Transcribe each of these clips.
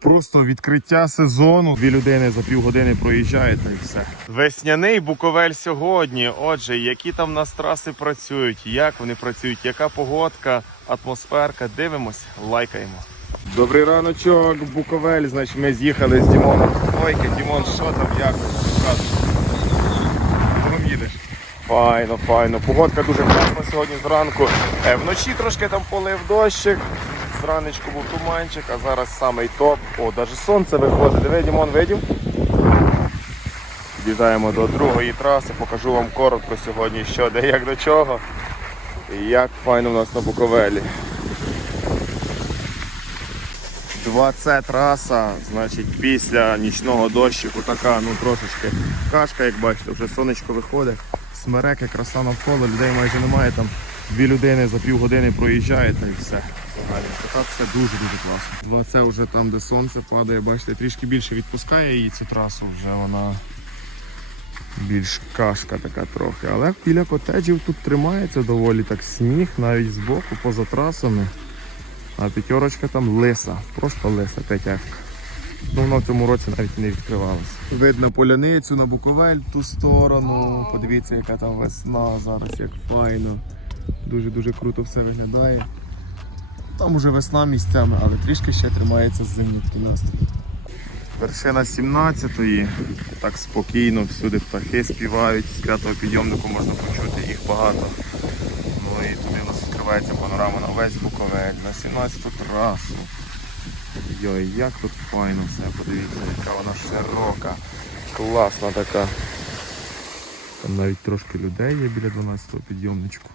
Просто відкриття сезону. Дві людини за півгодини проїжджають та і все. Весняний Буковель сьогодні. Отже, які там у нас траси працюють, як вони працюють, яка погодка, атмосферка. Дивимось, лайкаємо. Добрий раночок, Буковель. Значить, ми з'їхали з Дімоном з Дімон, що там, як? Їдеш? Файно, файно. Погодка дуже класна сьогодні зранку. Е, вночі трошки там полив дощик. Зранечку був туманчик, а зараз самий топ. О, навіть сонце виходить. Диви, Дімон, видів? Під'їжджаємо до другої траси, покажу вам коротко сьогодні, що де, як до чого. І як файно в нас на Буковелі. 2С траса, значить після нічного дощику така, ну трошечки кашка, як бачите, вже сонечко виходить, смереки, краса навколо, людей майже немає, там дві людини за півгодини проїжджають та і все. Взагалі, кататися дуже-дуже класно. 2С вже там, де сонце падає, бачите, трішки більше відпускає її цю трасу, вже вона більш кашка така трохи. Але біля котеджів тут тримається доволі так сніг, навіть збоку, поза трасами. А п'ятерочка там лиса, просто лиса п'ятярка. Ну, в цьому році навіть не відкривалася. Видно поляницю на Буковель ту сторону. Подивіться, яка там весна зараз, як файно. Дуже-дуже круто все виглядає. Там уже весна місцями, але трішки ще тримається зимній такий настрій. Вершина 17-ї, так спокійно, всюди птахи співають, з п'ятого підйомнику можна почути їх багато. Ну і туди у нас відкривається панорама на весь Буковель, на 17-ту трасу. Йой, як тут файно все, подивіться, яка вона широка, класна така. Там навіть трошки людей є біля 12-го підйомничку.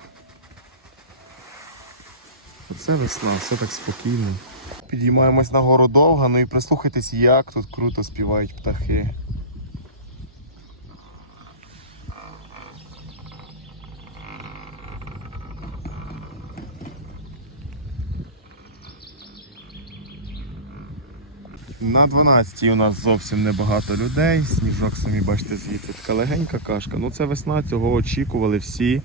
Оце весна, все так спокійно. Підіймаємось на гору довго, ну і прислухайтесь, як тут круто співають птахи. На 12 у нас зовсім небагато людей. Сніжок самі бачите звідти така легенька кашка. Ну це весна, цього очікували всі.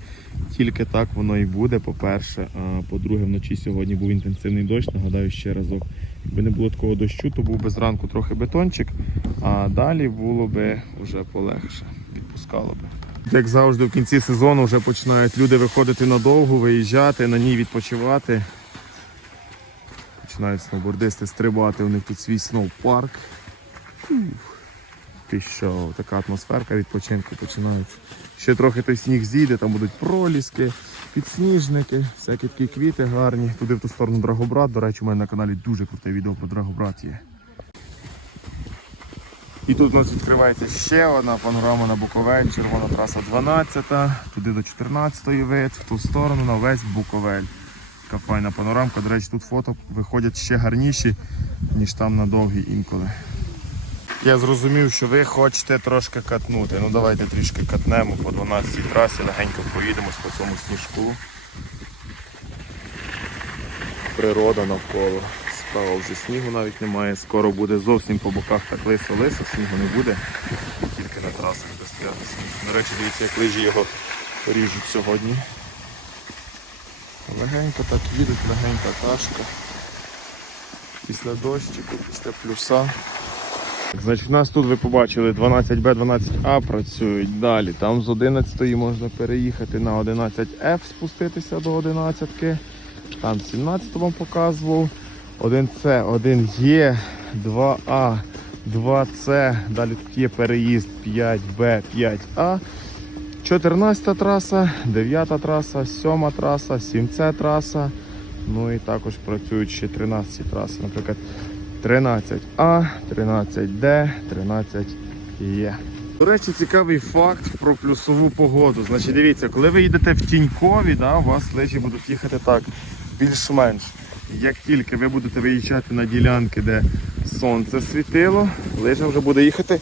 Тільки так воно і буде, по-перше. А по-друге, вночі сьогодні був інтенсивний дощ, нагадаю ще разок. Якби не було такого дощу, то був би зранку трохи бетончик, а далі було би вже полегше, підпускало би. Як завжди, в кінці сезону вже починають люди виходити надовго, виїжджати, на ній відпочивати. Починають сноубордисти стрибати, у них тут свій сноупарк. Ти що, така атмосферка відпочинку починається. Ще трохи той сніг зійде, там будуть проліски, підсніжники, всякі такі квіти гарні. Туди в ту сторону Драгобрат. До речі, у мене на каналі дуже круте відео про Драгобрат є. І тут у нас відкривається ще одна панорама на Буковель, червона траса 12, туди до 14 вид, в ту сторону на весь Буковель. Така файна панорамка. До речі, тут фото виходять ще гарніші, ніж там на довгій інколи. Я зрозумів, що ви хочете трошки катнути. Ну давайте трішки катнемо по 12-й трасі, легенько поїдемось по цьому сніжку. Природа навколо. Справа вже снігу навіть немає. Скоро буде зовсім по боках так лисо-лисо, снігу не буде. Тільки на трасах буде стояти сніг. До речі, дивіться, як лижі його ріжуть сьогодні. Легенько так їдуть, легенька кашка. Після дощику, після плюса. Так, значить, у нас тут ви побачили 12Б, 12А працюють далі. Там з 11 можна переїхати на 11F, спуститися до 11. Там 17 вам показував. 1С, 1Е, 2А, 2С. Далі тут є переїзд 5Б, 5А. 14 траса, 9 траса, 7 траса, 7С траса. Ну і також працюють ще 13 траси. Наприклад, 13А, 13Д, 13Е. До речі, цікавий факт про плюсову погоду. Значить, дивіться, коли ви їдете в Тінькові, да, у вас лижі будуть їхати так, більш-менш. Як тільки ви будете виїжджати на ділянки, де сонце світило, лижа вже буде їхати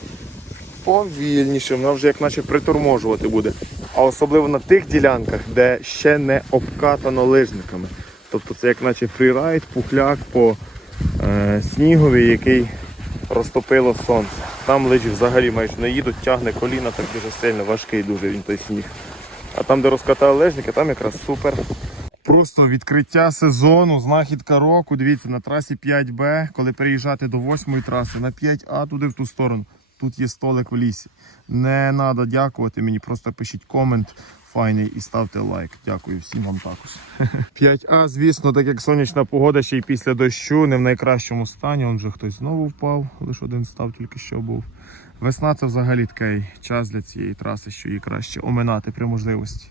повільніше, вона вже як наче приторможувати буде. А особливо на тих ділянках, де ще не обкатано лижниками. Тобто це як наче фрірайд, пухляк по е, снігові, який розтопило сонце. Там лижі взагалі майже не їдуть, тягне коліна так дуже сильно, важкий дуже він той сніг. А там, де розкатали лижники, там якраз супер. Просто відкриття сезону, знахідка року. Дивіться, на трасі 5Б, коли переїжджати до 8 траси, на 5А туди в ту сторону. Тут є столик в лісі. Не треба дякувати мені, просто пишіть комент файний і ставте лайк. Дякую всім вам також. 5А, звісно, так як сонячна погода ще й після дощу, не в найкращому стані. Он вже хтось знову впав, лише один став тільки що був. Весна це взагалі такий час для цієї траси, що її краще оминати при можливості.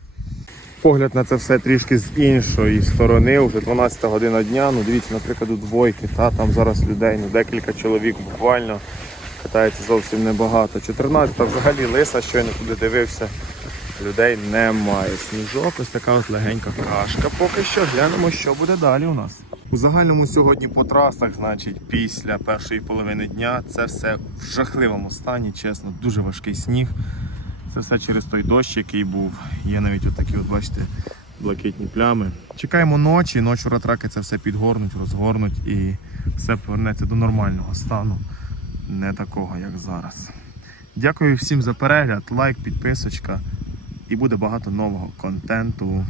Погляд на це все трішки з іншої сторони, вже 12 година дня. Ну дивіться, наприклад, у двойки, та там зараз людей, ну декілька чоловік буквально катається зовсім небагато. 14 взагалі лиса, щойно туди дивився. Людей немає. Сніжок, ось така от легенька кашка. Поки що глянемо, що буде далі у нас. У загальному сьогодні по трасах, значить, після першої половини дня це все в жахливому стані, чесно, дуже важкий сніг. Це все через той дощ, який був. Є навіть отакі, от бачите, блакитні плями. Чекаємо ночі, ночі ратраки це все підгорнуть, розгорнуть і все повернеться до нормального стану, не такого, як зараз. Дякую всім за перегляд, лайк, підписочка і буде багато нового контенту.